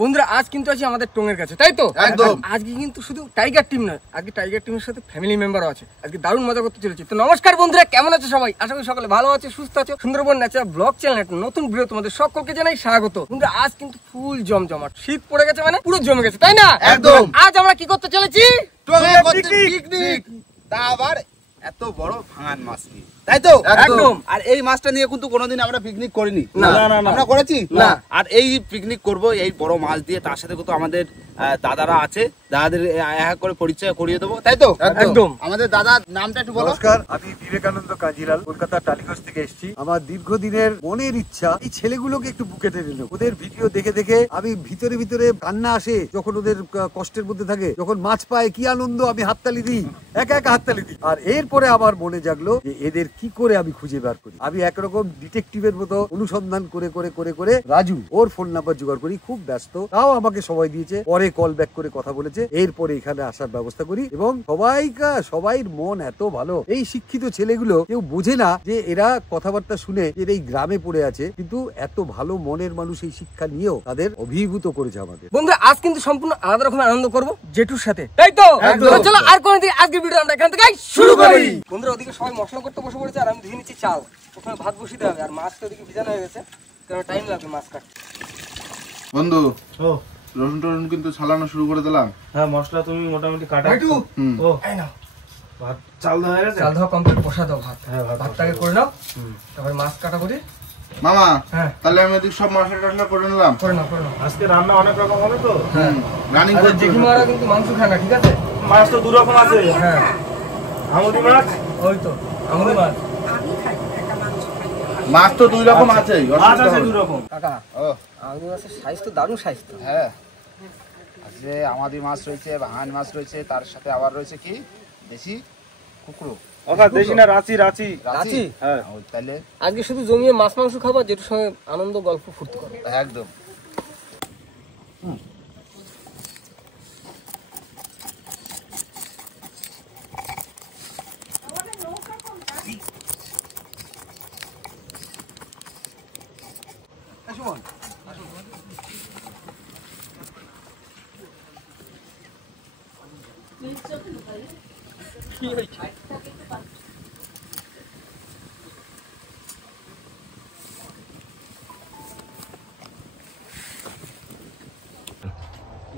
বন্ধুরা আজ কিন্তু আছি আমাদের টঙ্গের কাছে, তাই তো? একদম। আজকে কিন্তু শুধু টাইগার টিম নয়, আজকে টাইগার টিমের সাথে ফ্যামিলি মেম্বারও আছে। আজকে দারুণ মজা করতে চলেছি। তো নমস্কার বন্ধুরা, কেমন আছো সবাই? আশা করি সকলে ভালো আছে, সুস্থ আছো। সুন্দরবন ন্যাচারাল ব্লগ চ্যানেল একটা নতুন ভিডিও তোমাদের সকলকে জানাই স্বাগত। বন্ধুরা আজ কিন্তু ফুল জমজমাট, শীত পড়ে গেছে মানে পুরো জমে গেছে, তাই না? একদম। আজ আমরা কি করতে চলেছি? পিকনিক। তা আবার এত বড় ভাঙান মাছ কি, তাই তো? একদম। আর এই মাছটা নিয়ে কিন্তু কোনোদিন আমরা পিকনিক করিনি। না। আমরা করেছি না। আর এই পিকনিক করব এই বড় মাছ দিয়ে। তার সাথে কিন্তু আমাদের দাদারা আছে, দাদাদের এক করে পরিচয় করিয়ে দেবো, তাই তো? একদম। আমাদের দাদার নামটা একটু বলো। নমস্কার, আমি বিবেকানন্দ কাঞ্জিলাল, কলকাতার টালিগঞ্জ থেকে এসেছি। আমার দীর্ঘদিনের মনের ইচ্ছা এই ছেলেগুলোকে একটু বুকে টেনে নেব। ওদের ভিডিও দেখে দেখে আমি ভিতরে ভিতরে কান্না আসে যখন ওদের কষ্টের মধ্যে থাকে, যখন মাছ পায় কি আনন্দ, আমি হাততালি দিই, একা একা হাততালি দিই। আর এরপরে আমার মনে জাগলো যে এদের কি করে আমি খুঁজে বার করি। আমি একরকম ডিটেকটিভের মতো অনুসন্ধান করে করে করে করে রাজু ওর ফোন নাম্বার জোগাড় করি। খুব ব্যস্ত, তাও আমাকে সময় দিয়েছে, পরে কল ব্যাক করে কথা বলেছে। এরপরে এখানে আসার ব্যবস্থা করি এবং সবাই মন এত ভালো। এই শিক্ষিত ছেলেগুলো কেউ বোঝে না যে এরা কথাবার্তা শুনে এর এই গ্রামে পড়ে আছে, কিন্তু এত ভালো মনের মানুষ এই শিক্ষা নিয়েও তাদের অভিভূত করেছে আমাদের। বন্ধুরা আজ কিন্তু সম্পূর্ণ আলাদা রকমের আনন্দ করবো জেঠুর সাথে, তাই তো? চলো আর কোন দিকে আজকে ভিডিও আমরা এখান থেকে শুরু করি। বন্ধুরা ওদিকে সবাই মশলা করতে বসে পড়েছে আর আমি ধুয়ে নিচ্ছি চাল। ওখানে ভাত বসিয়ে দেওয়া হবে আর মাছটা ওদিকে ভিজানো হয়ে গেছে, কারণ টাইম লাগবে মাছ কাটতে। বন্ধু রসুন টরুন কিন্তু ছালানো শুরু করে দিলাম। হ্যাঁ, মশলা তুমি মোটামুটি কাটা। ও এই নাও ভাত চাল দেওয়া হয়ে গেছে। চাল ধোয়া কমপ্লিট, বসা দাও ভাত। হ্যাঁ, ভাতটাকে করে নাও, তারপরে মাছ কাটা করি। মামা হ্যাঁ তাহলে আমি এদিক সব মশলা টশলা করে নিলাম। করে নাও করে নাও। আজকে রান্না অনেক রকম হবে তো। হ্যাঁ রানিং আরে জেঠিমারা কিন্তু মাংস খায় না, ঠিক আছে? মাছ তো দু রকম আছে। হ্যাঁ আমুদি মাছ, ওই তো আমুদি মাছ। মাছ তো দুই রকম আছে। মাছ আছে দু রকম। কাকা আমুদি মাছের সাইজ তো দারুণ সাইজ তো। হ্যাঁ, আজকে আমাদের মাছ রয়েছে, ভাঙান মাছ রয়েছে, তার সাথে আবার রয়েছে কি দেশি কুকুরো। ওখানে দেশি না রাঁচি? রাঁচি? হ্যাঁ। তাহলে আজকে শুধু জমিয়ে মাছ মাংস খাবো, যেটার সঙ্গে আনন্দ গল্প ফুর্তি করো। একদম।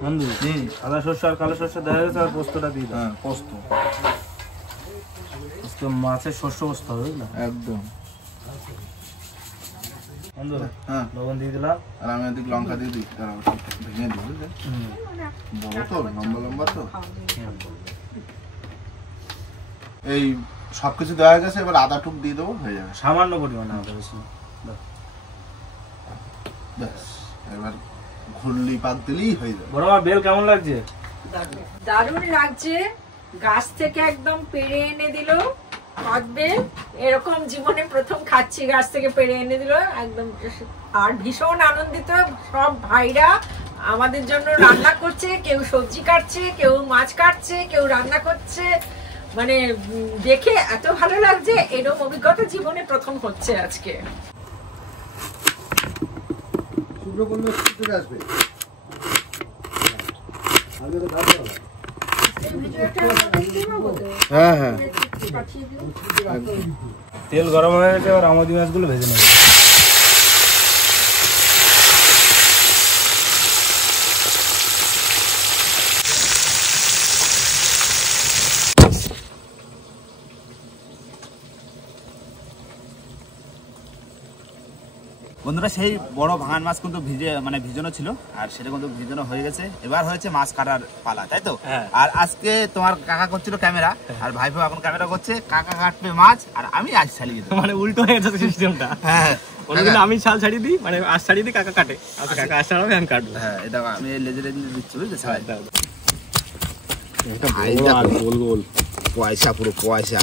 বন্ধু সাদা শস্য আর কালো শস্য দেখা গেছে, আর পোস্তটা দিয়ে দাও। হ্যাঁ পোস্ত আজকে মাছের শস্য পোস্ত হবে, বুঝলা? একদম। বন্ধু হ্যাঁ লবণ দিয়ে দিলাম। আর আমি এদিক লঙ্কা দিয়ে দিই, ভেঙে দিই, বুঝলে? বড় তো, লম্বা লম্বা তো। এই সবকিছু দেওয়া হয়ে গেছে, এবার আদা টুক দিয়ে দেবো, হয়ে যাবে। সামান্য পরিমাণে আদা বেশি। ব্যাস এবার ঘুরলি পাক দিলেই হয়ে যাবে। বড় আমার বেল কেমন লাগছে? দারুণ লাগছে। গাছ থেকে একদম পেড়ে এনে দিল বেল, এরকম জীবনে প্রথম খাচ্ছি, গাছ থেকে পেড়ে এনে দিল একদম। আর ভীষণ আনন্দিত, সব ভাইরা আমাদের জন্য রান্না করছে, কেউ সবজি কাটছে, কেউ মাছ কাটছে, কেউ রান্না করছে। মানে দেখে এত ভালো লাগছে, এরকম অভিজ্ঞতা জীবনে প্রথম হচ্ছে আজকে। হ্যাঁ হ্যাঁ তেল গরম হয়ে গেছে, এবার আমুদি মাছগুলো ভেজে নেব। বন্ধুরা সেই বড় ভাঙান মাছ কিন্তু ভিজানো ছিল, আর সেটা কিন্তু ভিজানো হয়ে গেছে। এবার হয়েছে মাছ কাটার পালা, তাই তো? আর আজকে তোমার কাকা করছিল ক্যামেরা, আর ভাইপো এখন ক্যামেরা করছে। কাকা কাটবে মাছ আর আমি আজ ছাড়িয়ে দেবো। মানে উল্টো হয়ে গেছে সিস্টেমটা। হ্যাঁ, কোনদিন আমি ছাল ছাড়িয়ে দিই, মানে আজ ছাড়িয়ে দিই, কাকা কাটে। আচ্ছা কাকা আজ ছাড়াবে, আমি কাটবো। হ্যাঁ, এটা আমি লেজে দিচ্ছি, বুঝলে? ছাড়াই গোল গোল পয়সা, পুরো পয়সা।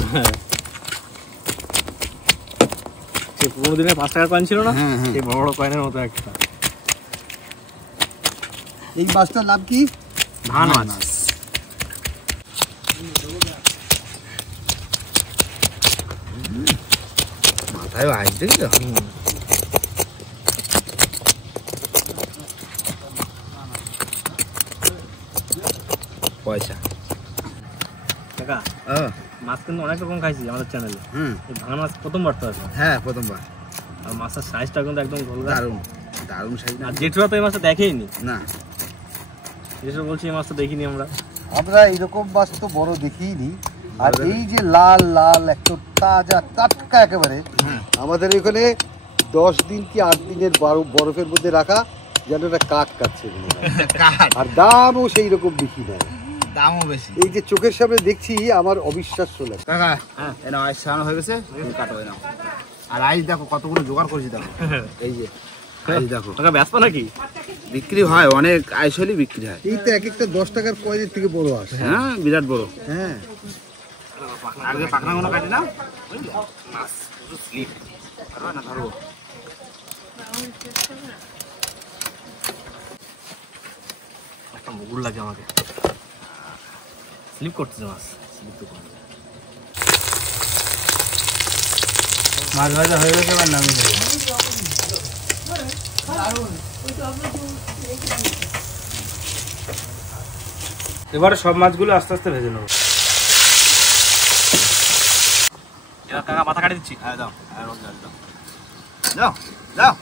সে 15 দিনের 5 টাকার কয়েন ছিল না, হ্যাঁ, হ্যাঁ। সেই বড় বড় কয়েনের মতো একটা। এই মাছটার নাম কি? ভাঙান মাছ। মাথায় আইস দেখি তো। পয়সা। কাকা মাছ কিন্তু অনেক রকম খাইছি আমাদের চ্যানেলে, এই ভাঙা মাছ প্রথমবার তো আছে। হ্যাঁ প্রথমবার। আর মাছের সাইজটা কিন্তু একদম গোলগাল, দারুণ সাইজ। আর জেঠুরা তো এই মাছটা দেখেইনি। না যেসব বলছি এই মাছটা দেখিনি আমরা এইরকম মাছ তো বড় দেখিনি। আর এই যে লাল লাল একটু তাজা টাটকা একেবারে, আমাদের এখানে 10 দিন কি 8 দিনের বরফের মধ্যে রাখা, যেন একটা কাঠ কাটছে। আর দামও সেই রকম বেশি নেয়, দামও বেশি। এই যে চোখের সামনে দেখছি আমার অবিশ্বাস্য লাগে। কাকা এটা আইস সারানো হয়ে গেছে, কাটো না। আর আইস দেখো কতগুলো জোগাড় করেছি, দেখো এই যে আইস দেখো। কাকা ব্যস্ত নাকি? বিক্রি হয় অনেক, আইস হলে বিক্রি হয়। এই তো এক একটা 10 টাকার কয়েনের থেকে বড় আসে। হ্যাঁ বিরাট বড়। হ্যাঁ আগে পাখনাগুলো কাটি না, মাছ শুধু স্লিপ ধরো না, ধরবো। একটা মুগুর লাগে আমাকে, স্লিপ করতেছে মাছ। স্লিপ তো করছে। মাছ ভাজা হয়ে গেছে, এবার নামিয়ে দেবো। এবারে সব মাছগুলো আস্তে আস্তে ভেজে নেবো। এবার কাকা মাথা কাটি দিচ্ছি। হ্যাঁ দাও, দাও দাও।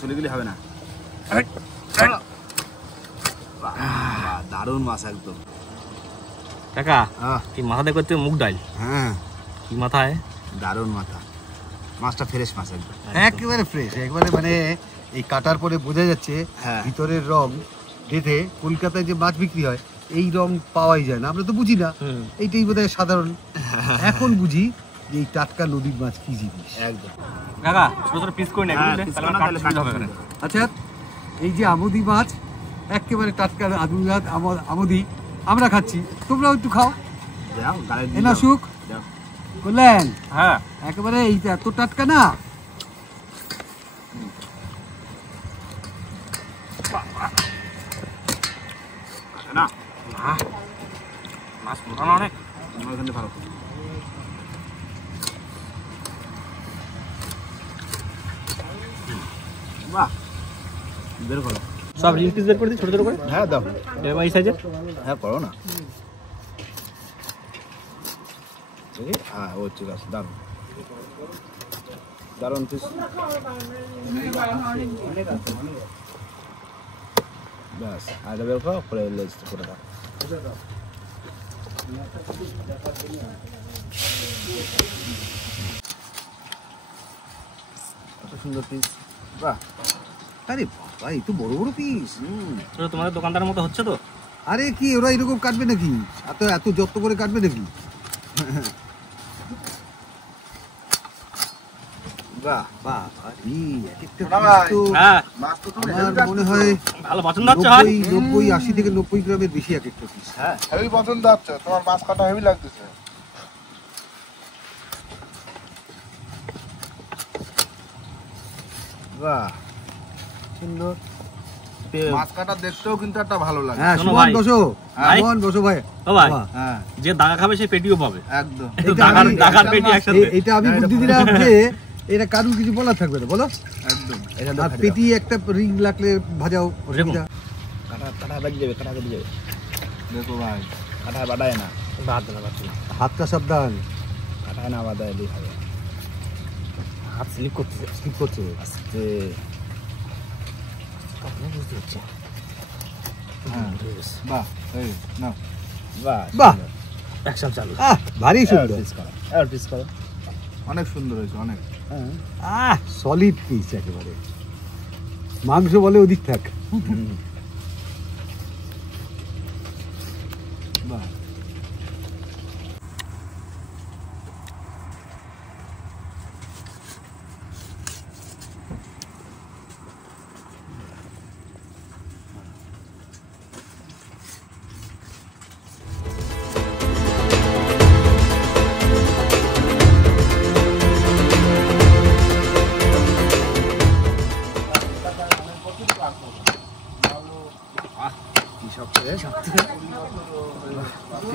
চলে গেলে হবে না। দারুণ মাছ একদম। কাকা এই মাথা দেখতে হচ্ছে মুগ ডাল। হ্যাঁ কি মাথায় দারুণ মাথা, মাছটা ফ্রেশ মাছ একদম। একেবারে ফ্রেশ, একবারে মানে এই কাটার পরে বোঝা যাচ্ছে হ্যাঁ। ভিতরের রং ডেটে। কলকাতায় যে মাছ বিক্রি হয় এই রং পাওয়াই যায় না, আমরা তো বুঝি না। এইটাই বোধহয় সাধারণ। এখন বুঝি যে এই টাটকা নদীর মাছ কি জিনিস। একদম কাকা ছোট ছোট পিস করে নেই, আচ্ছা এই যে আমুদি মাছ একেবারে টাটকা আমুদি আমরা খাচ্ছি, তোমরাও একটু খাও। দাও গালে এ না সুখ দাও। বললেন হ্যাঁ একেবারে এইটা এত টাটকা না। না মাছ মোটা না অনেক। ওখানে ভালো। বাহ বের করো সব রিল পিস বের করে দিই ছোট ছোট করে। হ্যাঁ দাও। এবার এই সাইজের। হ্যাঁ করো না। হ্যাঁ ও ঠিক আছে, দারুণ দারুণ পিস। ব্যাস আর বের করো, পরে লেজ করে দাও। কত সুন্দর পিস। বাহ আরে বাবা এই তো বড় বড় পিস। ছোট তোমাদের দোকানদারের মতো হচ্ছে তো? আরে কি ওরা এরকম কাটবে নাকি? এত এত যত্ন করে কাটবে নাকি? বাহ বাহ আরে এক একটা বাবা, piece তো হ্যাঁ আমার মনে হয় ভালো পছন্দ হচ্ছে। হয় 80 থেকে 90 গ্রামের বেশি এক একটা পিস। হ্যাঁ হেভি পছন্দ হচ্ছে, তোমার মাছ কাটা হেভি লাগতেছে। বাহ সুন্দর। মাছ কাটা দেখতেও কিন্তু একটা ভালো লাগে। হ্যাঁ শোনো সুমন ভাই। বসো, ভাই। সুমন বসো ভাই। ও ভাই বাবা, হ্যাঁ যে দাগা খাবে সে পেটিও পাবে। একদম একটু এটা দাগার আমি- দাগার পেটি একসাথে। এটা আমি বুদ্ধি দিলাম যে এটা কারুর কিছু বলার থাকবে না, বলো। একদম। আর পেটি একটা রিং লাগলে ভাজাও অসুবিধা। কাটা কাটা বাজি যাবে, কাটা কেটে যাবে। দেখো ভাই কাটা বাড়ায় না, বাদ না বাদ না। হাতটা সাবধান, কাটা না বাড়ায় দিই হবে। হাত স্লিপ করতেছে। স্লিপ করছে। আস্তে আপনার বুঝতে হচ্ছে। হ্যাঁ বাহ এই নাও বাহ বাহ অ্যাকশন চালু। ভারী সুন্দর। পিস করো, আর পিস করো। অনেক সুন্দর হয়েছে, অনেক। সলিড পিস একেবারে। মাংস বলে ওদিক থাক। বাহ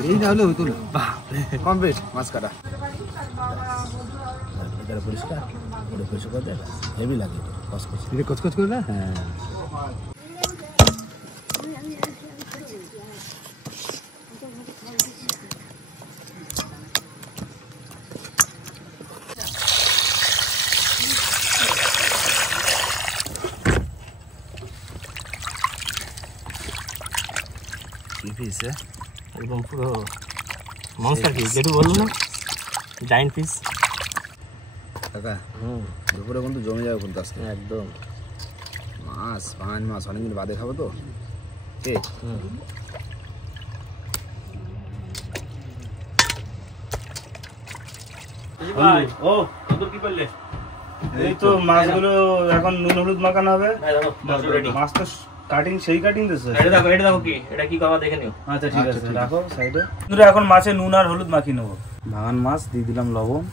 এই না হলে হতো না। কমপ্লিট মাছ কাটা। এটা পরিষ্কার করে পরিষ্কার করে দেয়, হেভি লাগে কসকস। এটা কচকচ করে না। হ্যাঁ কি পিস একদম পুরো মনস্টার পিস, যেটা বললো না জায়ান্ট পিস। কাকা দুপুরে কিন্তু জমে যাবে কিন্তু আজকে একদম মাছ, ভাঙান মাছ অনেকদিন বাদে খাবো তো। ঠিক ভাই। ও তোর কি করলে? এই তো মাছগুলো এখন নুন হলুদ মাখানো হবে। মাছ তো কাটিং, সেই কাটিং দিচ্ছে। এটা দেখো কি, এটা কি খাবার দেখে নিও। আচ্ছা ঠিক আছে, রাখো সাইডে। এখন মাছে নুন আর হলুদ মাখিয়ে নেবো। ভাঙান মাছ দিয়ে দিলাম লবণ,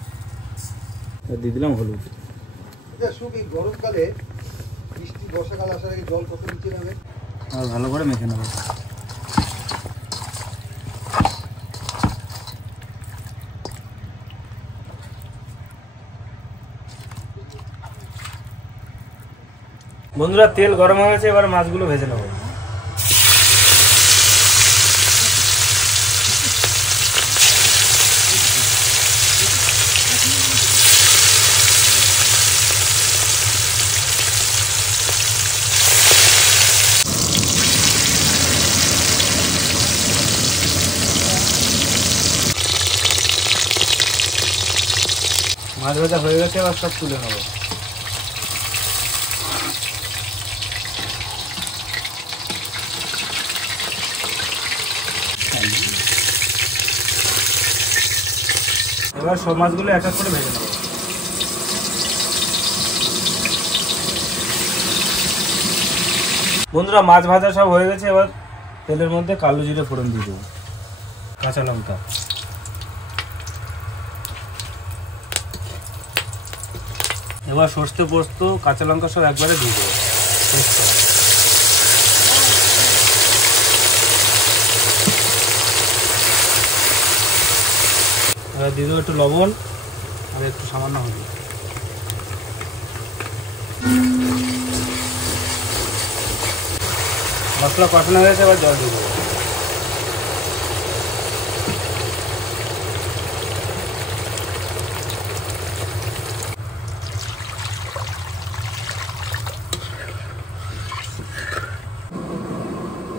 দিয়ে দিলাম হলুদ। এই গরমকালে বৃষ্টি বর্ষাকাল আসার আগে জল কত নিচে নামে? আর ভালো করে মেখে নেবো। বন্ধুরা তেল গরম হয়ে গেছে, এবার মাছগুলো ভেজে নেবো। মাছ ভাজা হয়ে গেছে, এবার সব তুলে নেবো। এবার সব মাছগুলো এক এক করে ভেজে নেবো। বন্ধুরা মাছ ভাজা সব হয়ে গেছে, এবার তেলের মধ্যে কালো জিরে ফোড়ন দিয়ে দেবো, কাঁচা লঙ্কা, এবার সর্ষে পোস্ত কাঁচা লঙ্কা সব একবারে দিয়ে দেবো। এবার দিয়ে দেবো একটু লবণ আর একটু সামান্য হলুদ। মশলা কষানো হয়েছে, এবার জল দিয়ে দেবো।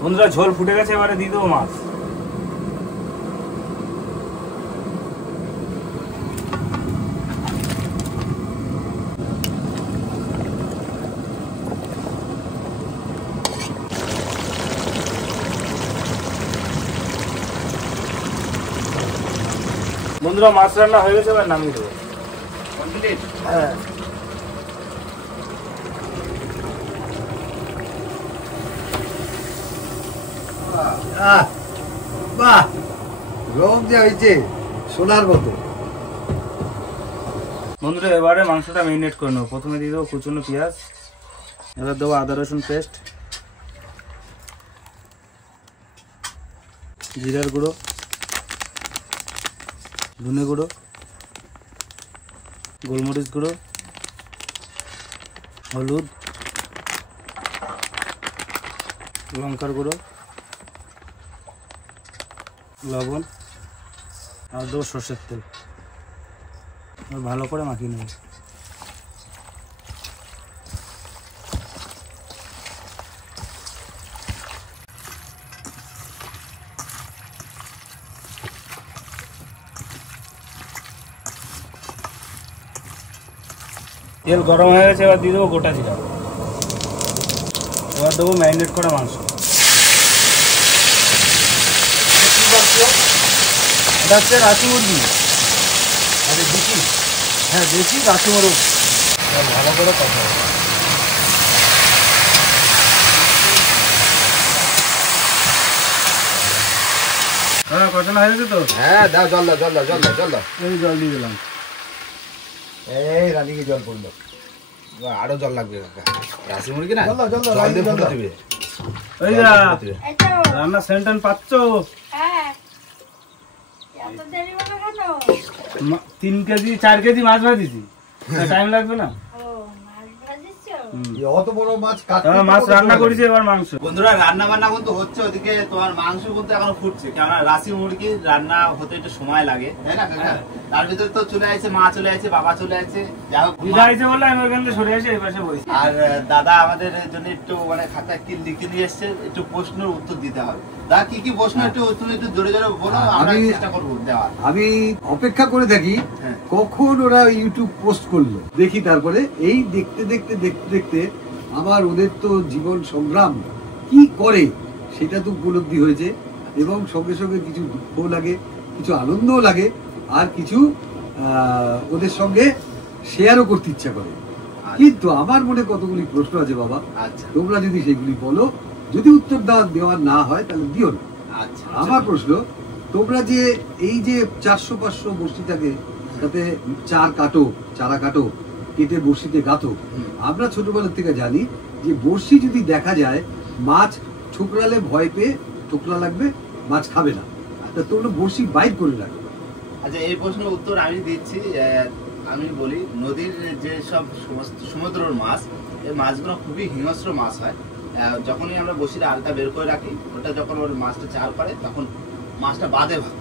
বন্ধুরা ঝোল ফুটে গেছে, এবারে দিয়ে দেবো মাছ। বন্ধুরা মাছ রান্না হয়ে গেছে, এবার নামিয়ে দেবো। হ্যাঁ বাহ, রং যে হয়েছে সোনার মতো। বন্ধুরা এবারে মাংসটা ম্যারিনেট করে নেবো। প্রথমে দিয়ে দেবো কুচনো পেঁয়াজ, এবার দেবো আদা রসুন পেস্ট, জিরার গুঁড়ো, ধনে গুঁড়ো, গোলমরিচ গুঁড়ো, হলুদ, লঙ্কার গুঁড়ো, লবণ আর দেবো সর্ষের তেল। ভালো করে মাখিয়ে নেব। তেল গরম হয়ে গেছে, এবার দিয়ে দেবো গোটা জিরা, এবার দেবো ম্যারিনেট করা মাংস। এটা হচ্ছে রাঁচি মুরগি। আরে দেখি, হ্যাঁ দেখি রাঁচি মুরগ। ভালো করে কথা হ্যাঁ কষানো হয়ে গেছে তো। হ্যাঁ দাও, জল দাও, জল দাও, জল দাও, জল দাও। এই জল দিয়ে দিলাম। এই রানীকে জল পড়লো, আরো জল লাগবে রাশি মুরগি না, জল দাও, জল দাও, জল দিয়ে জল ফুটে দাও। দিবে। এই যা রান্না সেন্টেন পাচ্ছ। হ্যাঁ এত দেরি হলো কেন? 3 কেজি 4 কেজি মাছ ভাজিছি, টাইম লাগবে না? ও মাছ ভাজিছো? এই অত বড় মাছ কাটতে তাহলে মাছ রান্না করেছি, এবার মাংস। বন্ধুরা রান্না বান্না কিন্তু হচ্ছে, ওদিকে তোমার মাংস কিন্তু এখনো ফুটছে, কেননা রাশি মুরগি রান্না হতে একটু সময় লাগে, তাই না কাকা? তার ভিতরে তো চলে আসছে, মা চলে আসছে, বাবা চলে আসছে, যাই হোক দিদা আইছে বলে আমি ওখান থেকে সরে আসি, এই পাশে বসি। আর দাদা আমাদের জন্য একটু মানে খাতা কি লিখে নিয়ে এসছে, একটু প্রশ্নের উত্তর দিতে হবে। দাদা কি কি প্রশ্ন একটু তুমি একটু জোরে জোরে বলো, আমরা চেষ্টা করবো দেওয়ার। আমি অপেক্ষা করে থাকি কখন ওরা ইউটিউব পোস্ট করলো, দেখি। তারপরে এই দেখতে দেখতে দেখতে দেখতে আমার ওদের তো জীবন সংগ্রাম কি করে সেটা তো উপলব্ধি হয়েছে, এবং সঙ্গে সঙ্গে কিছু দুঃখও লাগে, কিছু আনন্দও লাগে, আর কিছু ওদের সঙ্গে শেয়ারও করতে ইচ্ছা করে। কিন্তু আমার মনে কতগুলি প্রশ্ন আছে বাবা, তোমরা যদি সেগুলি বলো, যদি উত্তর দেওয়া না হয় তাহলে দিও না। আমার প্রশ্ন, তোমরা যে এই যে 400-500 বড়শি থাকে, তাতে চারা কাটো, কেটে বড়শিতে গাঁথো, আমরা ছোটবেলা থেকে জানি যে বড়শি যদি দেখা যায় মাছ ঠুকরালে ভয় পেয়ে ঠুকরা লাগবে, মাছ খাবে না, তা তোমরা বড়শি বাইর করে রাখো। আচ্ছা, এই প্রশ্নের উত্তর আমি দিচ্ছি। আমি বলি, নদীর যে সব সমুদ্রের মাছ, এই মাছগুলো খুবই হিংস্র মাছ হয়। যখনই আমরা বড়শির আলটা বের করে রাখি, ওটা যখন ওর মাছটা চার করে তখন মাছটা বাঁধে ভাগ।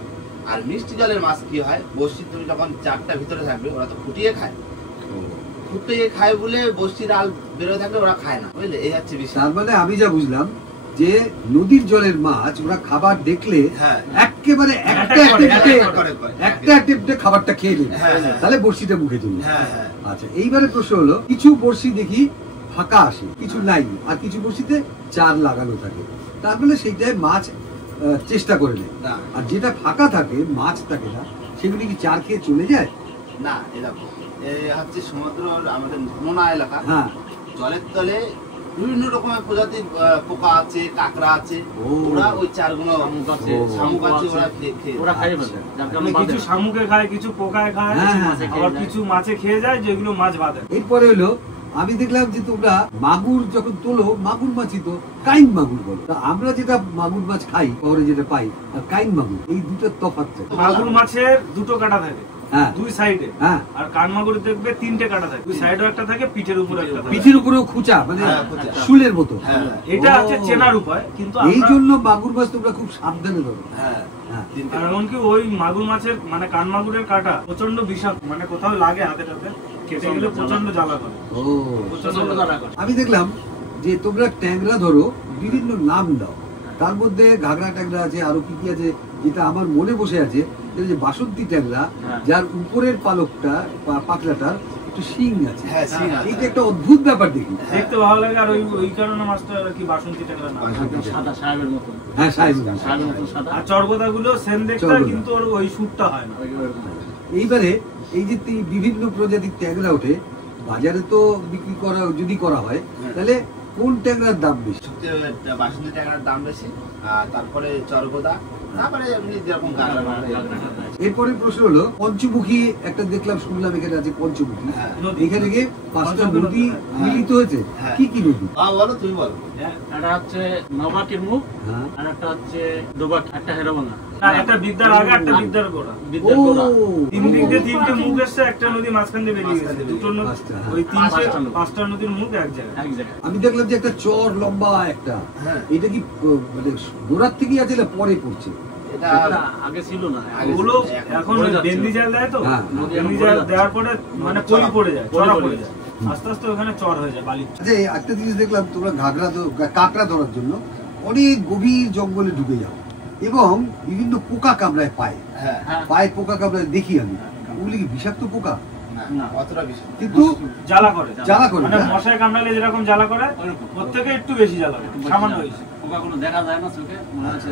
আর মিষ্টি জলের মাছ কি হয়, বড়শি তুমি যখন চারটা ভিতরে থাকবে, ওরা তো ফুটিয়ে খায় বলে বড়শির আল বেরোয় থাকলে ওরা খায় না, বুঝলে? এই হচ্ছে বিষয়। তার মানে আমি যা বুঝলাম যে নদীর জলের মাছ ওরা খাবার দেখলে একেবারে একটা খাবারটা খেয়ে নেবে, তাহলে বড়শিটা মুখে চলে। আচ্ছা, এইবারে প্রশ্ন হলো, কিছু বড়শি দেখি ফাঁকা আসে, কিছু নাই, আর কিছু বড়শিতে চার লাগানো থাকে, তার মানে সেইটাই মাছ চেষ্টা করে নেয়। আর যেটা ফাঁকা থাকে, মাছ থাকে না, সেগুলি কি চার খেয়ে চলে যায়? না, এরকম হচ্ছে সমুদ্র আমাদের নোনা এলাকা, জলের তলে বিভিন্ন রকমের প্রজাতির পোকা আছে, কাঁকড়া আছে, ওরা ওই চারগুলো শামুক আছে, ওরা খেয়ে ফেলে। কিছু শামুকে খায়, কিছু পোকায় খায়, আবার কিছু মাছে খেয়ে যায়, যেগুলো মাছ বাঁধে। এরপরে হলো, আমি দেখলাম যে তোমরা মাগুর যখন তোলো, মাগুর মাছই তো কাইন মাগুর বলো। আমরা যেটা মাগুর মাছ খাই শহরে যেটা পাই, আর কাইন মাগুর, এই দুটোর তফাৎ। মাগুর মাছের দুটো কাঁটা থাকে দুই সাইডে, আর কান মাগুর দেখবে তিনটে কাঁটা থাকে, দুই সাইডেও একটা থাকে, পিঠের উপরে একটা থাকে, পিঠের উপরেও খুঁচা, মানে শুলের মতো। এটা হচ্ছে চেনার উপায়, কিন্তু এই জন্য মাগুর মাছ তোমরা খুব সাবধানে ধরো। এমনকি ওই মাগুর মাছের মানে কান মাগুরের কাঁটা প্রচন্ড বিষাক্ত, মানে কোথাও লাগে হাতে টাতে, কেটে গেলে প্রচন্ড জ্বালা করে। আমি দেখলাম যে তোমরা ট্যাংরা ধরো, বিভিন্ন নাম দাও, তার মধ্যে ঘাগরা ট্যাংরা আছে, আরো কি কি আছে, যেটা আমার মনে বসে আছে, যে বাসন্তী ট্যাংরা, যার উপরের পালকটা পাতলাটার একটু শিং আছে, এইটা একটা অদ্ভুত ব্যাপার, দেখি দেখতে ভালো লাগে, আর ওই কারণে মাছটা কি বাসন্তী ট্যাংরা নাম। সাদা সাহেবের মতো, হ্যাঁ সাহেবের মতো সাদা। আর চরগোদা গুলো সেম দেখতে, কিন্তু ওর ওই সুটটা হয় না। এইবারে এই যে বিভিন্ন প্রজাতির ট্যাংরা ওঠে বাজারে, তো বিক্রি করা হয়, তাহলে কোন ট্যাংরার দাম বেশি? বাসন্তী ট্যাংরার দাম বেশি, তারপরে চরগোদা, তারপরে এমনি যেরকম। এরপরে প্রশ্ন হলো, পঞ্চমুখী একটা দেখলাম, শুনলাম এখানে আছে পঞ্চমুখী, এখানে গিয়ে 5টা নদী মিলিত হয়েছে, কি কি নদী? বলো, তুমি বলো। একটা হচ্ছে নবাটির মুখ, আর একটা হচ্ছে ডোবাট, একটা হেরাবাঙ্গা, একটা বিদ্যার আগে, একটা বিদ্যার গোড়া। তিন দিক দিয়ে তিনটে মুখ এসছে, একটা নদী মাঝখান দিয়ে বেরিয়ে গেছে, দুটো নদী, ওই 5টা নদীর মুখ এক জায়গায়। আমি দেখলাম যে একটা চর লম্বা একটা, এটা কি মানে গোড়ার থেকে আছে না পরে পড়ছে? আগে ছিল না, ওগুলো এখন বেন্দি জাল দেয়, তো বেন্দি জাল দেওয়ার পরে মানে পলি পড়ে যায়, চড়া পড়ে যায়, আস্তে আস্তে ওখানে চর হয়ে যায়, বালি। আচ্ছা, একটা জিনিস দেখলাম, তোমরা কাঁকড়া ধরার জন্য অনেক গভীর জঙ্গলে ঢুকে যাও, এবং বিভিন্ন পোকা কামড়ায় পায়ে পোকা কামড়ায় দেখি আমি, ওগুলি কি বিষাক্ত পোকা? কিন্তু জ্বালা করে, মানে মশায় কামড়ালে যেরকম জ্বালা করে, ওর থেকে একটু বেশি জ্বালা করে, সামান্য বেশি। পোকাগুলো দেখা যায় না চোখে, মনে হচ্ছে।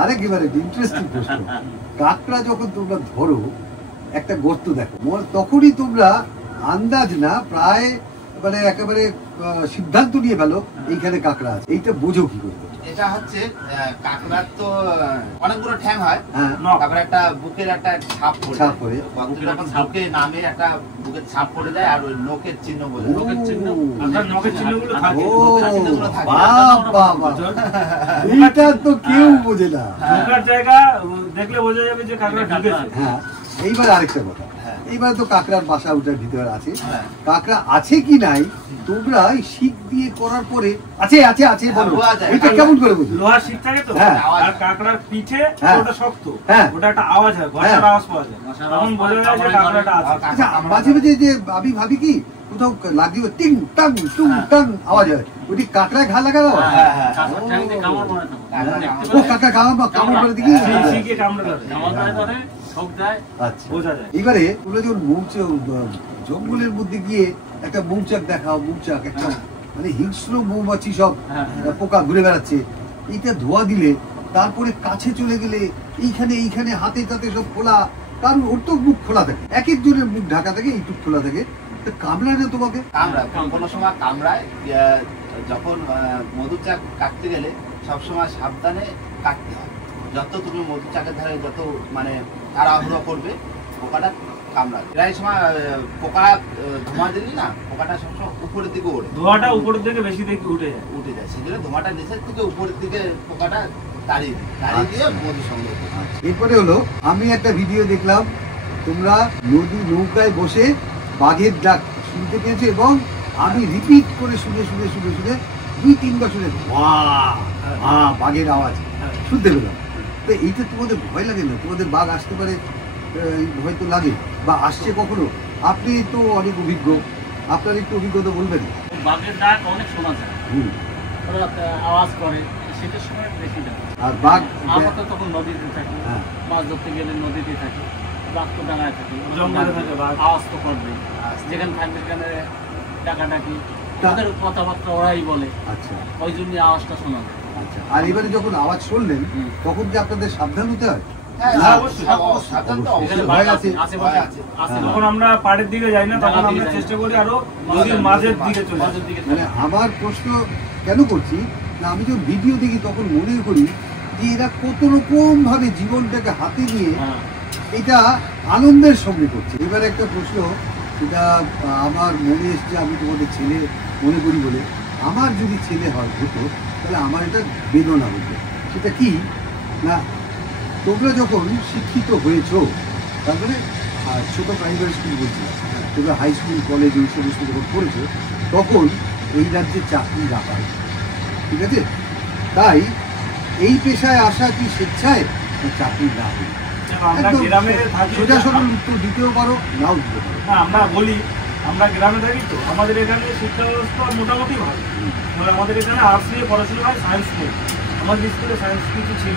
আরেকবারে ইন্টারেস্টিং প্রশ্ন, কাঁকড়া যখন তোমরা ধরো একটা গর্ত দেখো, তখনই তোমরা আন্দাজ না, প্রায় মানে একেবারে সিদ্ধান্ত নিয়ে ফেলো এইখানে কাঁকড়া আছে, এইটা বোঝো কি করে? এটা হচ্ছে কাঁকড়ার তো অনেকগুলো ঠ্যাং হয়, তারপরে একটা বুকের একটা ছাপ পড়ে, যখন বুকে নামে একটা বুকের ছাপ পড়ে যায়, আর ওই নখের চিহ্ন বলে, নখের চিহ্নগুলো থাকে। এইটা তো কেউ বোঝে না, নখের জায়গা দেখলে বোঝা যাবে যে কাঁকড়া ঢুকেছে। হ্যাঁ, এইবার আরেকটা কথা, এইবারে তো কাঁকড়ার বাসা ওটার ভিতরে আছে, কাঁকড়া আছে কি নাই তোমরা শিক দিয়ে করার পরে আছে আছে আছে বলো, এটা কেমন করে বুঝো? লোহার শিক থাকে তো, হ্যাঁ। আর কাঁকড়ার পিঠে হ্যাঁ। ওটা শক্ত, হ্যাঁ। ওটা একটা আওয়াজ হয়, ঘষার আওয়াজ পাওয়া যায়, তখন বোঝা যায় যে কাঁকড়াটা আছে। আচ্ছা মাঝে মাঝে যে আমি ভাবি কি কোথাও লাগিয়ে টিং টাং টুং টাং আওয়াজ হয়, ওটি কাঁকড়ায় ঘা লাগা আওয়াজ? ও কাঁকড়া কামড় করে দিকে শিকে কামড়ে ধরে, আচ্ছা বোঝা যায়। এবারে তোমরা যখন জঙ্গলের মধ্যে গিয়ে একটা মৌচাক দেখাও, মৌচাক একটা মানে হিংস্র মৌমাছি সব পোকা ঘুরে বেড়াচ্ছে, এইটা ধোয়া দিলে তারপরে কাছে চলে গেলে এইখানে এইখানে হাতে টাতে সব খোলা, কারণ ওর তো মুখ খোলা থাকে, এক একজনের মুখ ঢাকা থাকে, এইটুক খোলা থাকে, কামড়ায় না তোমাকে? কামড়ায়, কোনো সময় কামড়ায়। যখন মধু চাক কাটতে গেলে সবসময় সাবধানে কাটতে হয়। যত তুমি মধু চাকের ধারে যত মানে তাড়াহুড়ো করবে পোকাটা কামড়াবে। প্রায় সময় পোকা ধোঁয়া দিলি না, পোকাটা সবসময় উপরের দিকে ওড়ে, ধোঁয়াটা উপরের দিকে বেশি দিকে উঠে যায়, সেজন্য ধোঁয়াটা নিচের থেকে উপরের দিকে পোকাটা তাড়িয়ে দিয়ে মধু সংগ্রহ করে। এরপরে হলো আমি একটা ভিডিও দেখলাম, তোমরা নৌকায় বসে বাঘের ডাক শুনতে পেয়েছো এবং আমি রিপিট করে শুনে শুনে শুনে শুনে 2-3 বার শুনে বাঘের আওয়াজ শুনতে পেলাম। তো এইটা তোমাদের ভয় লাগে না? তোমাদের বাঘ আসতে পারে ভয় তো লাগে, বা আসছে কখনো? আপনি তো অনেক অভিজ্ঞ, আপনার একটু অভিজ্ঞতা বলবেন। বাঘের ডাক অনেক শোনা যায়, আওয়াজ করে, শীতের সময় বেশি যায়। আর বাঘ আমরা তো তখন নদীতে থাকি, মাছ ধরতে গেলে নদীতে থাকি, বাঘ তো ডাঙায় থাকি, জঙ্গলে থাকে বাঘ, আওয়াজ তো করবে, যেখানে থাকবে সেখানে ডাকাডাকি, তাদের কথাবার্তা ওরাই বলে, আচ্ছা ওই জন্য আওয়াজটা শোনা যায়। আচ্ছা, আর এবারে যখন আওয়াজ শুনলেন তখন কি আপনাদের সাবধান হতে হয়? যখন আমরা পাড়ের দিকে যাই না তখন আমরা চেষ্টা করি আরো নদীর মাঝের দিকে চলে যাই। মানে আমার প্রশ্ন কেন করছি না, আমি যখন ভিডিও দেখি তখন মনে করি যে এরা কত রকম ভাবে জীবনটাকে হাতে নিয়ে এটা আনন্দের সঙ্গে করছে। এবার একটা প্রশ্ন, এটা আমার মনে এসছে, আমি তোমাদের ছেলে মনে করি বলে, আমার যদি ছেলে হয় হতো তাহলে আমার এটা বেদনা হতো। সেটা কি না, তোমরা যখন শিক্ষিত হয়েছো, তারপরে ছোটো প্রাইমারি স্কুল বলছি, তোমরা হাই স্কুল কলেজ এই সমস্ত যখন পড়েছো, তখন এই রাজ্যে চাকরি রাখা, ঠিক আছে? তাই এই পেশায় আসা কি স্বেচ্ছায় না চাকরি না হয়? আমরা গ্রামে থাকি, সোজা সরল উত্তর দিতেও পারো, নাও দিতে পারো। না আমরা বলি আমরা গ্রামে থাকি তো আমাদের এখানে শিক্ষা ব্যবস্থা মোটামুটি ভালো। আমাদের এখানে আর্টস নিয়ে পড়াশোনা হয়, সায়েন্স নিয়ে। আমাদের স্কুলে সায়েন্স কিছু ছিল,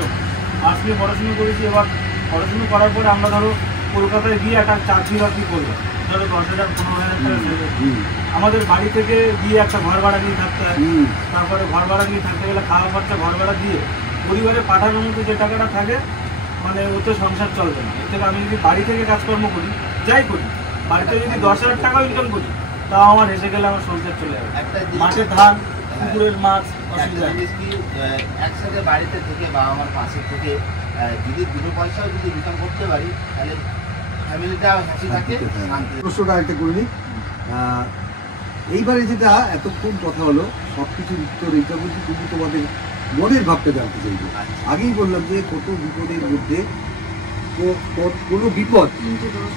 আর্টস নিয়ে পড়াশুনো করেছি। এবার পড়াশুনো করার পরে আমরা ধরো কলকাতায় গিয়ে একটা চাকরি বাকরি করবো, ধরো 10,000 15,000 টাকা ছেড়ে আমাদের বাড়ি থেকে গিয়ে একটা ঘর ভাড়া নিয়ে থাকতে হয়। তারপরে ঘর ভাড়া নিয়ে থাকতে গেলে খাওয়া খরচা, ঘর ভাড়া দিয়ে পরিবারে পাঠানোর মতো যে টাকাটা থাকে মানে ওতে সংসার চলবে না। এর থেকে আমি যদি বাড়ি থেকে কাজকর্ম করি, যাই করি, বাড়িতে যদি 10,000 টাকা ইনকাম করি, তাও আমার হেসে গেলে আমার সংসার চলে যাবে। মাঠের ধান, পুকুরের মাছ, অসুবিধা একসাথে বাড়িতে থেকে বা আমার পাশে থেকে যদি 2 পয়সাও যদি ইনকাম করতে পারি তাহলে ফ্যামিলিটা হাসি থাকে। প্রশ্নটা একটা করিনি, এইবারে যেটা এতক্ষণ কথা হলো সব কিছুর উত্তর এটা বলছি, কিন্তু তোমাদের মনের ভাবটা জানতে চাইবো। আগেই বললাম যে কত বিপদের মধ্যে কোনো বিপদ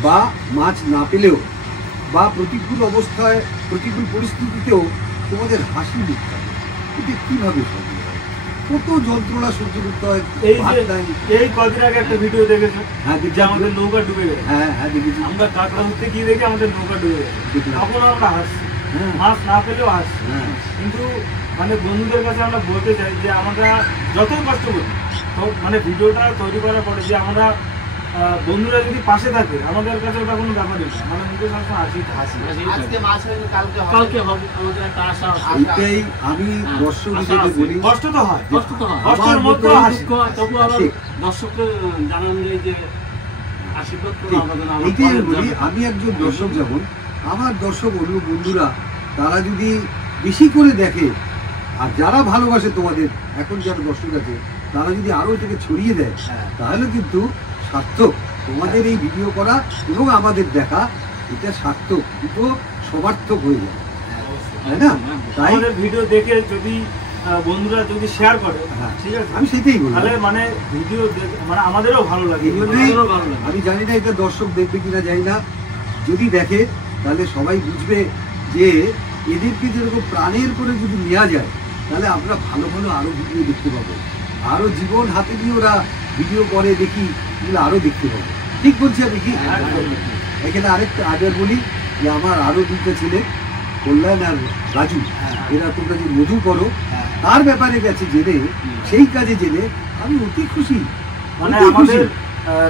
বা মাছ না পেলেও বা প্রতিকূল অবস্থায়, প্রতিকূল পরিস্থিতিতেও তোমাদের হাসি মুখ থাকে, এটা কিভাবে সম্ভব হয়? কত যন্ত্রণা সহ্য করতে হয়। এই কদিন আগে একটা ভিডিও দেখেছো, হ্যাঁ যে আমাদের নৌকা ডুবে গেছে। হ্যাঁ দেখেছি। আমরা কাঁকড়া উঠতে গিয়ে দেখি আমাদের নৌকা ডুবে গেছে, তখন আমরা হাসছি, মাছ না পেলেও হাসছি। কিন্তু মানে বন্ধুদের কাছে আমরা বলতে চাই যে আমরা যতই কষ্ট করি, তো মানে ভিডিওটা তৈরি করার পরে যে আমরা বন্ধুরা যদি পাশে থাকে আমাদের কাছে ওটা কোনো ব্যাপারই না, মানে মুখে সবসময় হাসি। আজকে মাছ হয়নি কালকে হবে, আমাদের একটা আশা আছে। এইটাই আমি দর্শক হিসেবে বলি, কষ্ট তো হয়, কষ্টের মধ্যে হাসি। তবু আবার দর্শককে জানান যে আশীর্বাদ করে আমাদের। এইটাই বলি, আমি একজন দর্শক, যেমন আমার দর্শক অন্য বন্ধুরা তারা যদি বেশি করে দেখে, আর যারা ভালোবাসে তোমাদের এখন যারা দর্শক আছে তারা যদি আরো এটাকে ছড়িয়ে দেয়, তাহলে কিন্তু সার্থক। তোমাদের এই ভিডিও করা এবং আমাদের দেখা, এটা সার্থক, দুটো সমার্থক হয়ে যায়, তাই না? তাই ভিডিও দেখে যদি বন্ধুরা যদি শেয়ার করে, ঠিক আছে, আমি সেটাই বলি, তাহলে মানে ভিডিও মানে আমাদেরও ভালো লাগে। আমি জানি না এটা দর্শক দেখবে কিনা জানি না, যদি দেখে তাহলে সবাই বুঝবে যে এদেরকে যেরকম প্রাণের করে যদি নেওয়া যায় তাহলে আমরা ভালো ভালো আরও ভিডিও দেখতে পাবো, আরও জীবন হাতে নিয়ে ওরা ভিডিও করে দেখি, এগুলো আরও দেখতে পাবো। ঠিক বলছি আমি কি? এখানে আরেকটা আবার বলি যে আমার আরও দুটো ছেলে কল্যাণ আর রাজু, এরা তোমরা যে মধু করো তার ব্যাপারে গেছে জেনে, সেই কাজে জেনে আমি অতি খুশি। মানে অতি খুশি। আমাদের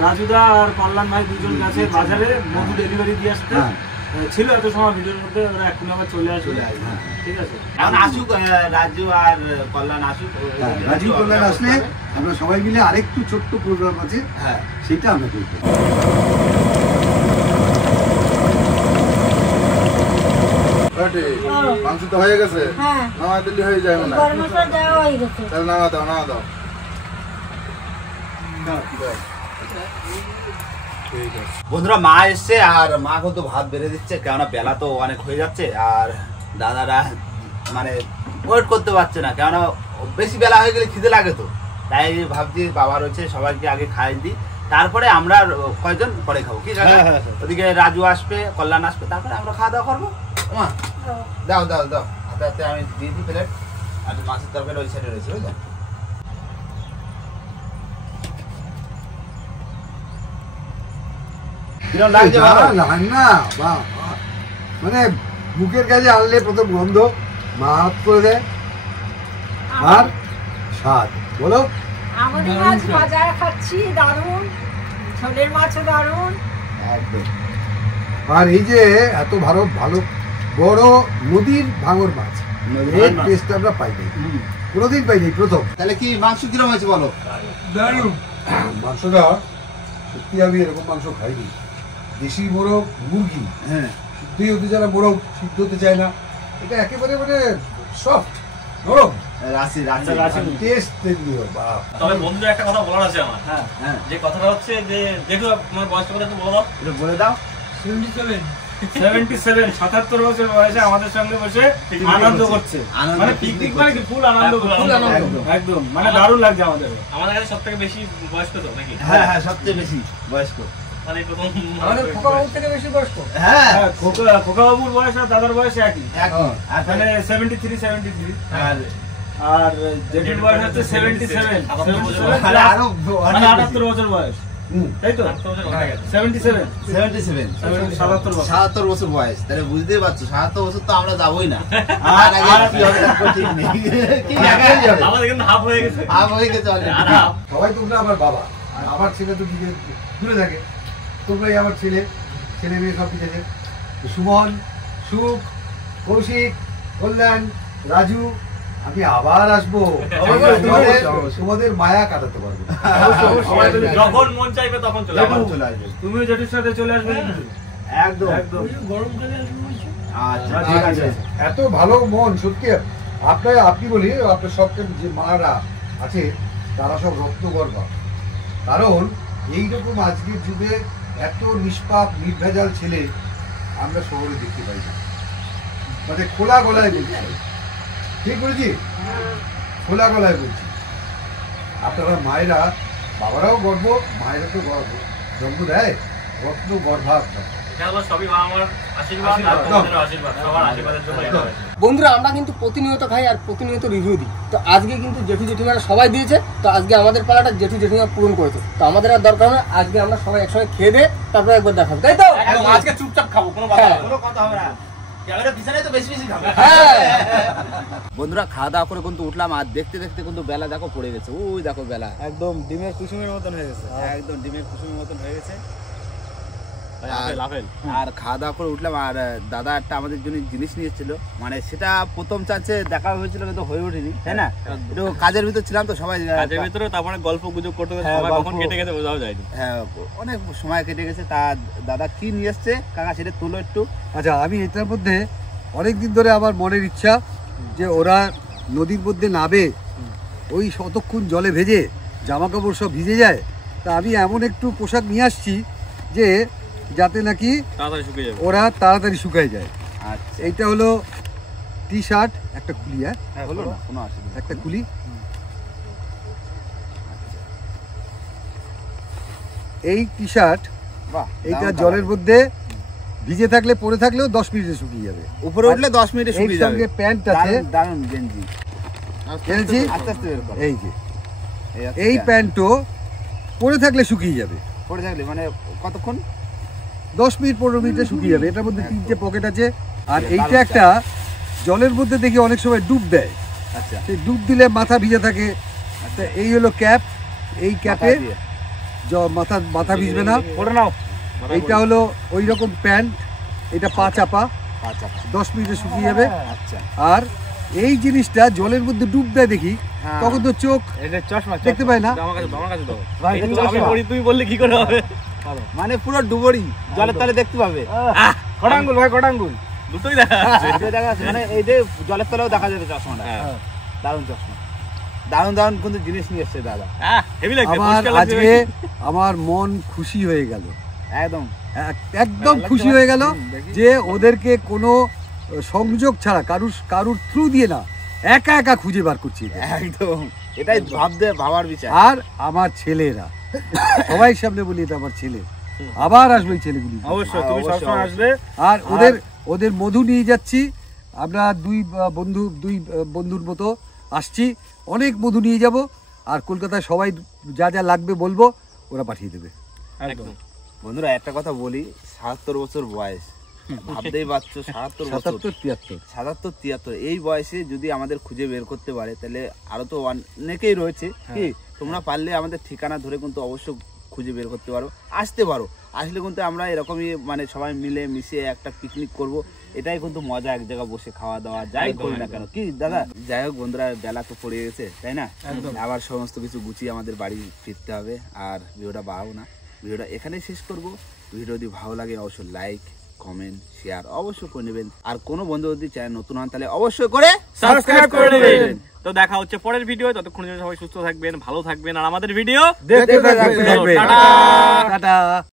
রাজুদা আর কল্যাণ ভাই দুজন গেছে বাজারে মধু ডেলিভারি দিয়ে আসতে, ছিল এত সময় ভিডিওর মধ্যে, ওরা এখন আবার চলে আসবে। ঠিক আছে, এখন আসুক রাজু আর কল্যাণ আসুক। রাজু কল্যাণ আসলে আমরা সবাই মিলে আরেকটু ছোট্ট প্রোগ্রাম আছে, সেটা আমরা করবো। মাংস তো হয়ে গেছে, হ্যাঁ নামা দিল্লি হয়ে যায় মনে হয়। গরম মশলা দেওয়া হয়ে গেছে। তাহলে নামা দাও, নামা দাও। বন্ধুরা মা এসছে আর মা কিন্তু ভাত বেড়ে দিচ্ছে, কেননা বেলা তো অনেক হয়ে যাচ্ছে আর দাদারা মানে ওয়েট করতে পারছে না, কেননা বেশি বেলা হয়ে গেলে খিদে লাগে, তো তাই ভাবছি বাবা রয়েছে সবাইকে আগে খাইয়ে দিই, তারপরে আমরা কয়েকজন পরে খাবো। কি ওদিকে রাজু আসবে, কল্যাণ আসবে, তারপরে আমরা খাওয়া দাওয়া করবো। মা দাও দাও দাও, হাতে হাতে আমি দিয়ে দিই প্লেট, আর মাছের তরকারি ওই সাইডে রয়েছে, বুঝলেন? রান্না বাহ, মানে বুকের কাছে আনলে প্রথম গন্ধ, মা হাত করে দেয় আর স্বাদ। বলো আমাদের মাছ ভাজা খাচ্ছি, দারুণ, ঝোলের মাছও দারুণ। একদম। আর এই যে এত ভালো ভালো বড় নদীর ভাঙর মাছ, এর টেস্ট আমরা পাইনি, কোনোদিন পাইনি, প্রথম। তাহলে কি মাংস কিরকম হয়েছে বলো? মাংসটা সত্যি আমি এরকম মাংস খাইনি। দেশি মোরগ মুরগি, শুদ্ধই হতে চায় না, মোরগ সিদ্ধ হতে চায় না, এটা একেবারে মানে সফট নরম, টেস্ট তেমনি। তবে বন্ধু একটা কথা বলার আছে আমার, যে কথাটা হচ্ছে যে যেহেতু আমার বয়সটা কথা একটু বলো দাও, এটা বলে দাও। 77 77 বছর বয়সে আমাদের সঙ্গে বসে আনন্দ করছে, মানে পিকনিক মানে কি ফুল আনন্দ, একদম মানে দারুণ লাগছে আমাদের। আমাদের কাছে সবথেকে বেশি বয়স্ক তো নাকি? হ্যাঁ হ্যাঁ, সবচেয়ে বেশি বয়স্ক, মানে প্রথম আমাদের খোকা বাবুর থেকে বেশি বয়স্ক। হ্যাঁ খোকা বাবুর বয়স আর দাদার বয়স একই, মানে 73 আর জেঠির বয়স হচ্ছে 77 আরো মানে 78 বছর বয়স, তাই তো? 77 77 বছর বয়স, তাহলে বুঝতেই পারছো 77 বছর তো আমরা যাবোই না। আর আগে কি হবে তারপর ঠিক নেই, কি আগে যাবে, আমাদের কিন্তু হাফ হয়ে গেছে, হাফ হয়ে গেছে অলরেডি। সবাই তোমরা আমার বাবা, আর আমার ছেলে তো দিকে দূরে থাকে, তোমরাই আমার ছেলে, ছেলে মেয়ে সব দিকে। সুমন, সুখ, কৌশিক, কল্যাণ, রাজু, আমি আবার আসবো, তোমাদের মায়া কাটাতে পারবো। যখন মন চাইবে তখন চলে আসবে। তুমিও জেঠির সাথে চলে আসবে একদম একদম। আচ্ছা ঠিক আছে। এত ভালো মন সত্যি। আপনি বলি আপনার সব যে মারা আছে তারা সব রত্নগর্ভা, কারণ এইরকম আজকের যুগে এত নিষ্পাপ নির্ভেজাল ছেলে আমরা শহরে দেখতে পাই না, মানে খোলা গলায় বলছি, ঠিক বলেছি, খোলা গলায় বলছি। আপনারা মায়েরা, বাবারাও গর্ব, মায়েরা তো গর্ব জন্ম দেয়, রত্ন গর্ভা আপনার। সবই আমার আশীর্বাদ আর তোমাদের আশীর্বাদ, সবার আশীর্বাদের জন্য এটা হয়েছে। বন্ধুরা আমরা কিন্তু প্রতিনিয়ত খাই আর প্রতিনিয়ত রিভিউ দিই, তো আজকে কিন্তু জেঠু জেঠিমারা সবাই দিয়েছে, তো আজকে আমাদের পালাটা জেঠু জেঠিমা পূরণ করেছে, তো আমাদের আর দরকার না, আজকে আমরা সবাই একসঙ্গে খেয়ে দে তারপরে একবার দেখাবো, তাই তো? আজকে চুপচাপ খাবো, কোনো কথা হবে না। কোনো কথা হবে না, ক্যামেরা পিছনে তো বেশি বেশি খাবে। বন্ধুরা খাওয়া দাওয়া করে কিন্তু উঠলাম, আর দেখতে দেখতে কিন্তু বেলা দেখো পড়ে গেছে, ওই দেখো বেলা একদম ডিমের কুসুমের মতন হয়ে গেছে, একদম ডিমের কুসুমের মতন হয়ে গেছে। আপেল আর খাওয়া দাওয়া করে উঠলাম, আর দাদা একটা আমাদের জন্য জিনিস নিয়ে এসেছিল, মানে সেটা প্রথম চান্সে দেখা হয়েছিল কিন্তু হয়ে ওঠেনি, তাই না? একটু কাজের ভিতর ছিলাম তো সবাই, কাজের ভিতরে, তারপরে গল্প গুজব করতে করতে সময় কখন কেটে গেছে বোঝাও যায়নি। হ্যাঁ অনেক সময় কেটে গেছে। তা দাদা কি নিয়ে এসছে কাকা সেটা তুলো একটু। আচ্ছা, আমি এটার মধ্যে অনেকদিন ধরে আমার মনের ইচ্ছা যে ওরা নদীর মধ্যে নাবে, ওই কতক্ষণ জলে ভেজে জামা কাপড় সব ভিজে যায়, তা আমি এমন একটু পোশাক নিয়ে আসছি যে যাতে নাকি তাড়াতাড়ি শুকিয়ে যাবে, ওরা তাড়াতাড়ি শুকায় যায়। আচ্ছা এইটা হলো টি শার্ট, একটা খুলি, হ্যাঁ হলো না, কোনো অসুবিধা একটা খুলি, এই টি শার্ট বাহ, এইটা দারুণ জলের কালার। মধ্যে ভিজে থাকলে পরে থাকলেও 10 মিনিটে শুকিয়ে যাবে। উপরে উঠলে 10 মিনিটে এর শুকিয়ে যাবে। সঙ্গে প্যান্ট আছে, দারুন গেঞ্জি এনেছি, আস্তে আস্তে বের করো। এই যে এই প্যান্টও পরে থাকলে শুকিয়ে যাবে। পরে থাকলে মানে কতক্ষণ? 10 মিনিট 15 মিনিটে শুকিয়ে যাবে। এটার মধ্যে 3টে পকেট আছে। আর এইটা একটা জলের মধ্যে দেখি অনেক সময় ডুব দেয়, আচ্ছা সেই ডুব দিলে মাথা ভিজে থাকে। তা এই হলো ক্যাপ, এই ক্যাপে মাথা ভিজবে না। করে নাও। এইটা হলো ওই রকম প্যান্ট, এটা পা চাপা, আচ্ছা 10 মিনিটে শুকিয়ে যাবে। আচ্ছা আর এই জিনিসটা জলের মধ্যে ডুব দেয় দেখি, তখন তো চোখ এটা চশমা দেখতে পায় না। আমার কাছে দাও ভাই এই তো আমি পড়ি, তুমি বললে কি করে হবে? মানে পুরো ডুবরি জলের তলে দেখতে পাবে। কটা আঙ্গুল ভাই, কটা আঙ্গুল? দুটোই দেখা যাচ্ছে। এটা দেখা যাচ্ছে, মানে এই যে জলের তলেও দেখা যাবে চশমাটা। দারুণ চশমা, দারুণ দারুণ কিন্তু জিনিস নিয়ে এসছে দাদা। হেভি লাগছে, আমার পরিষ্কার লাগছে। আজকে আমার মন খুশি হয়ে গেল, একদম একদম খুশি হয়ে গেল যে ওদেরকে কোনো সংযোগ ছাড়া কারুর থ্রু দিয়ে না, একা একা খুঁজে বার করছি এটা। একদম এটাই ভাবার বিষয়। আর আমার ছেলেরা, সবাই সামনে বলি এটা আমার ছেলে, আবার আসবে এই ছেলেগুলি। অবশ্যই তুমি সবসময় আসবে। আর ওদের মধু নিয়ে যাচ্ছি আমরা, দুই বন্ধুর মতো আসছি, অনেক মধু নিয়ে যাব। আর কলকাতায় সবাই যা যা লাগবে বলবো, ওরা পাঠিয়ে দেবে। একদম বন্ধুরা একটা কথা বলি, 77 বছর বয়স, ভাবতেই পারছো 77 বছর, 77 73 এই বয়সে যদি আমাদের খুঁজে বের করতে পারে, তাহলে আরো তো অনেকেই রয়েছে। কি তোমরা পারলে আমাদের ঠিকানা ধরে কিন্তু অবশ্যই খুঁজে বের করতে পারো, আসতে পারো। আসলে কিন্তু আমরা এরকমই মানে সবাই মিলে মিশে একটা পিকনিক করব, এটাই কিন্তু মজা, এক জায়গায় বসে খাওয়া দাওয়া যাই করি না কেন। কি দাদা, যাই হোক বন্ধুরা, বেলা তো পড়ে গেছে তাই না, আবার সমস্ত কিছু গুছিয়ে আমাদের বাড়ি ফিরতে হবে। আর ভিডিওটা বাড়াবো না, ভিডিওটা এখানেই শেষ করব। ভিডিও যদি ভালো লাগে অবশ্যই লাইক কমেন্ট শেয়ার অবশ্যই করে নেবেন। আর কোনো বন্ধু যদি চ্যানেল নতুন হন তাহলে অবশ্যই করে সাবস্ক্রাইব করে নেবেন। তো দেখা হচ্ছে পরের ভিডিও, ততক্ষণ সবাই সুস্থ থাকবেন, ভালো থাকবেন, আর আমাদের ভিডিও দেখতে থাকবেন। টাটা।